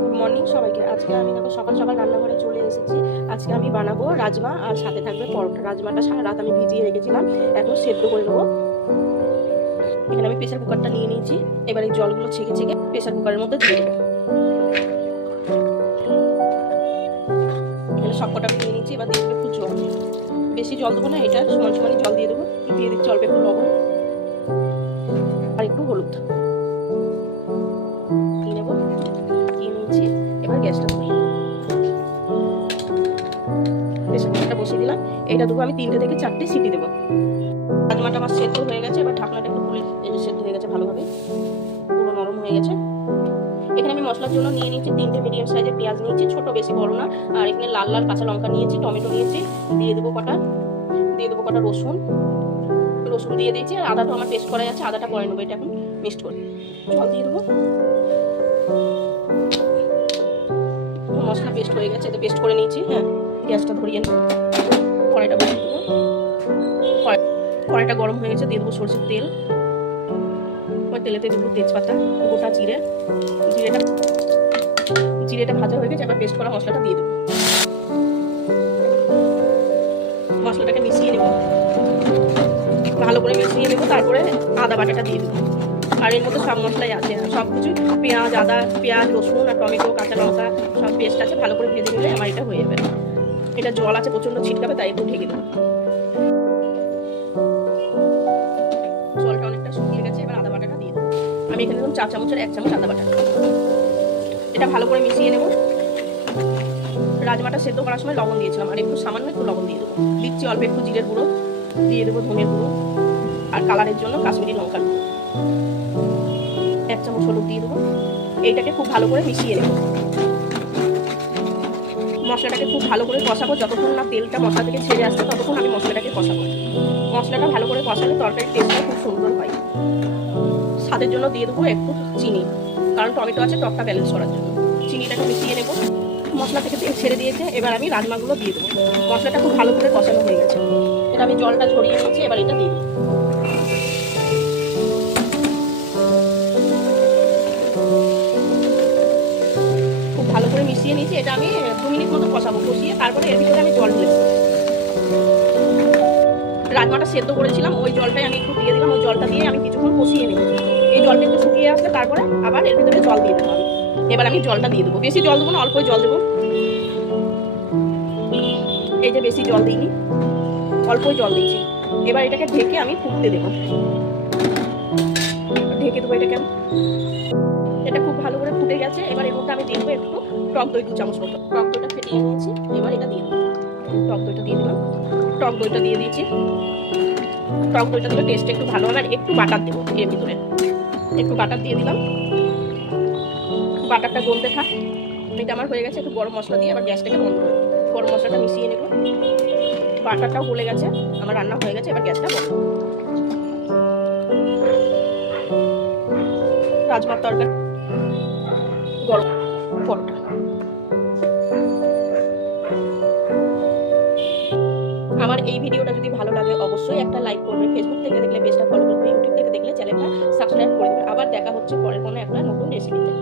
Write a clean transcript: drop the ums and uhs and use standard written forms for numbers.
Good morning সবাইকে। আজকে আমি দেখো সকাল সকাল রান্নাঘরে চলে এসেছি। আজকে আমি বানাবো রাজমা আর সাথে থাকবে পরোটা। রাজমাটা সারা রাত আমি ভিজিয়ে রেখেছিলাম, এখন সেদ্ধ করে নেবো। এখানে আমি প্রেসার কুকারটা নিয়ে নিয়েছি। এবার এই জলগুলো ছেঁকে ছেঁকে প্রেসার কুকারের মধ্যে দিয়ে দেবো। এখানে সবকটা আমি নিয়ে নিয়েছি। এবার দিয়ে দেবো একটু জল, বেশি জল দেবো না, এটা সমান সমানই জল দিয়ে দেবো। দিয়ে দিচ্ছি অল্প একটু লবণ আর একটু হলুদ দিয়ে নেবো। দিয়ে নিয়েছি। এবার গ্যাসটা ধরিয়ে প্রেসার কুকারটা বসিয়ে দিলাম। এটা দেবো আমি 3টে থেকে 4টে সিটি দেবো। রাজমাটা আমার সেদ্ধ হয়ে গেছে। এবার ঢাকনাটা একটু খুলে, এই যে সেদ্ধ হয়ে গেছে ভালোভাবে, পুরো নরম হয়ে গেছে। এখানে আমি মশলার জন্য নিয়ে নিয়েছি 3টে মিডিয়াম সাইজের পেঁয়াজ নিয়েছি, ছোট বেশি বড় না। আর এখানে লাল লাল কাঁচা লঙ্কা নিয়েছি, টমেটো নিয়েছি। দিয়ে দেবো কটা রসুন দিয়ে দিয়েছি। আর আদাটা আমার পেস্ট করা আছে, আদাটা পরে নেবো। এটা এখন মিক্সড করে জল দিয়ে দেবো। মশলা পেস্ট হয়ে গেছে, এটা পেস্ট করে নিয়েছি। হ্যাঁ, গ্যাসটা ধরিয়ে নেবো। কড়াইটা বসিয়ে দেবো। কড়াইটা গরম হয়ে গেছে, দিয়ে দেবো সরষের তেল। তেলেতে দেবো তেজপাতা, গোটা জিরেটা ভাজা হয়ে গেছে। এবার পেস্ট করা মশলাটা দিয়ে দেবো। মশলাটাকে মিশিয়ে নেবো, ভালো করে মিশিয়ে নেবো। তারপরে আদা বাটাটা দিয়ে দেবো। আর এর মধ্যে সব মশলাই আছে, সব কিছু পেঁয়াজ রসুন আর টমেটো কাঁচা লঙ্কা সব পেস্ট আছে। ভালো করে ভেজে নিলে আমার এটা হয়ে যাবে। এটা জল আছে প্রচন্ড ছিটকাবে, তাই একটু ঢেকে দেবো। জলটা অনেকটা শুকিয়ে গেছে। এবার আদা বাটাটা দিয়ে দেবো। আমি এখানে 4 চামচের 1 চামচ আদা বাটা। এটা ভালো করে মিশিয়ে নেব। রাজমাটা সেদ্ধ করার সময় লবণ দিয়েছিলাম, আর সামান্য একটু লবণ দিয়ে দেবো। দিচ্ছি অল্প একটু জিরের গুঁড়ো, দিয়ে দেবো ধনের গুঁড়ো, আর কালারের জন্য কাশ্মীরি লঙ্কার গুঁড়ো। 1 চামচ হলুদ দিয়ে দেবো। এইটাকে খুব ভালো করে মিশিয়ে নেব। মশলাটাকে খুব ভালো করে কষাবো। যতক্ষণ না তেলটা মশলা থেকে ছেড়ে আসছে ততক্ষণ আমি মশলাটাকে কষাবো। মশলাটা ভালো করে কষালে তরকারির টেস্টটা খুব সুন্দর হয়। স্বাদের জন্য দিয়ে দেবো একটু চিনি, কারণ টমেটো আছে, টকটা ব্যালেন্স করার জন্য। চিনিটাকে মিশিয়ে নেব। মশলা থেকে তেল ছেড়ে দিয়েছে। এবার আমি রাজমাগুলো দিয়ে দেবো। মশলাটা খুব ভালো করে কষানো হয়ে গেছে। এটা আমি জলটা ঝরিয়ে নিয়েছি। এবার এটা দিয়ে দেবো। খুব ভালো করে মিশিয়ে নিয়েছি। এটা আমি 2 মিনিট মতো কষাবো। কষিয়ে তারপরে এর ভিতরে আমি জল ঢেলে দেবো। রাজমাটা সেদ্ধ করেছিলাম, ওই জলটাই আমি একটু দিয়ে দিলাম। ওই জলটা দিয়ে আমি কিছুক্ষণ কষিয়ে নেব। এই জলটা একটু শুকিয়ে আসলে তারপরে আবার এর ভিতরে জল দিয়ে দেবো। এবার আমি জলটা দিয়ে দেবো। বেশি জল দেবো না, অল্পই জল দেবো। এই যে বেশি জল দিইনি, অল্পই জল দিয়েছি। এবার এটাকে ঢেকে আমি ফুটতে দেবো। ঢেকে দেবো এটাকে। এটা খুব ভালো করে ফুটে গেছে। এবার এর মধ্যে আমি দিয়ে দেবো একটু টক দই, 2 চামচ মতো। টক দইটা ফেটিয়ে নিয়েছি। এবার এটা দিয়ে দেবো। টক দইটা দিয়ে দিলাম। টক দইটা দিয়ে দিয়েছি। টক দইটা দিলে টেস্ট একটু ভালো হবে। আর একটু বাটার দেবো এর ভিতরে, একটু বাটার দিয়ে দিলাম। বাটারটা গলতে থাক। এটা আমার হয়ে গেছে। একটু গরম মশলা দিয়ে আবার গ্যাসটাকে বন্ধ করে গরম মশলাটা মিশিয়ে নেব। বাটারটাও গলে গেছে, আমার রান্না হয়ে গেছে। এবার গ্যাসটা বন্ধ। রাজমার তরকারি গরম পরোটা। আমার এই ভিডিওটা যদি ভালো লাগে অবশ্যই একটা লাইক করবে। ফেসবুক থেকে দেখলে পেজটা ফলো করবে, ইউটিউব থেকে দেখলে চ্যানেলটা সাবস্ক্রাইব করে দেবে। আবার দেখা হচ্ছে পরের কোনো একটা নতুন রেসিপিতে।